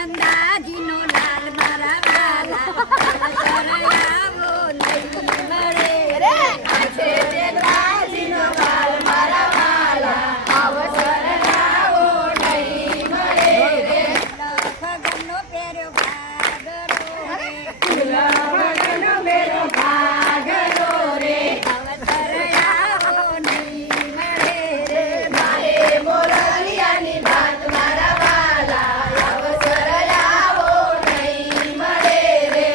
નંદાજીનો લાલ મારા વાલા અવસર આવો નહીં મળે રે છે નંદાજીનો લાલ મારા વાલા અવસર આવો નહીં મળે રે લખગનનો પહેર્યો ઘાઘરો રે લખગનનો પહેર્યો ઘાઘરો રે અવસર આવો નહીં મળે રે મારે મોરલિયાની વાત મારા વાલા અવસર આવો નહીં મળે રે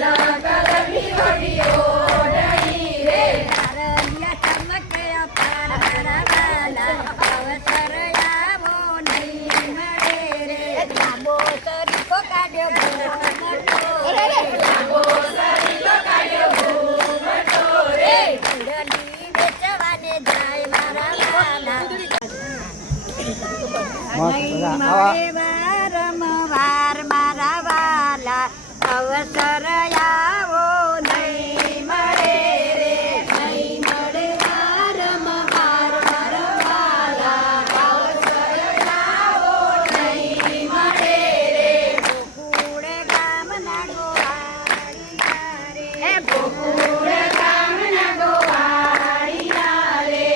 લાલ કલરની વડીઓ ઓઢણી રે તારલિયા ચમકે અપાર મારા વાલા અવસર આવો નહીં મળે રે લાંબો તરીકો કાઢ્યો ઘૂમટો રે લાંબો તરીકો કાઢ્યો ઘૂમટો રે ચૂડલી વેચવાને જાય મારા વાલા રમવાર મારા વાલા અવસર આવો નહીં મળે રે નહીં મળે રમવાર મારા વાલા અવસર આવો નહીં મળે રે ગોકુળ ગામના ગોવાળિયા રે હે ગોકુળ ગામના ગોવાળિયા રે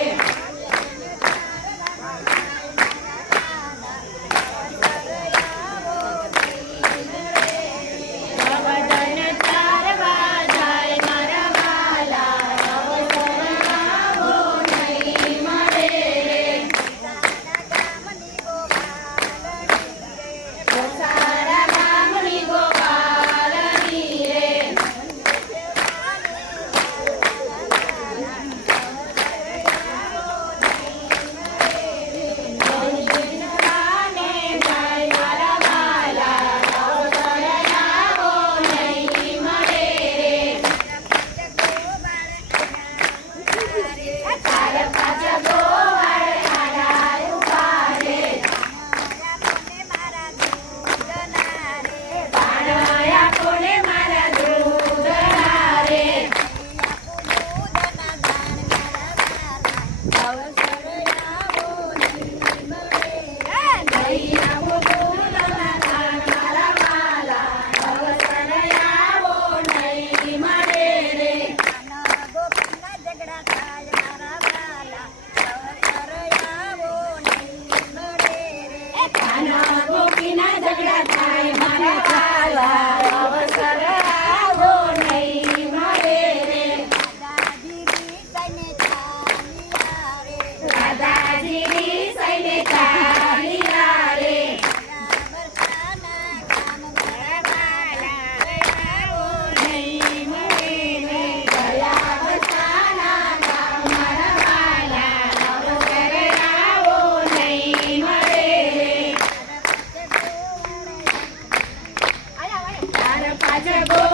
Jagó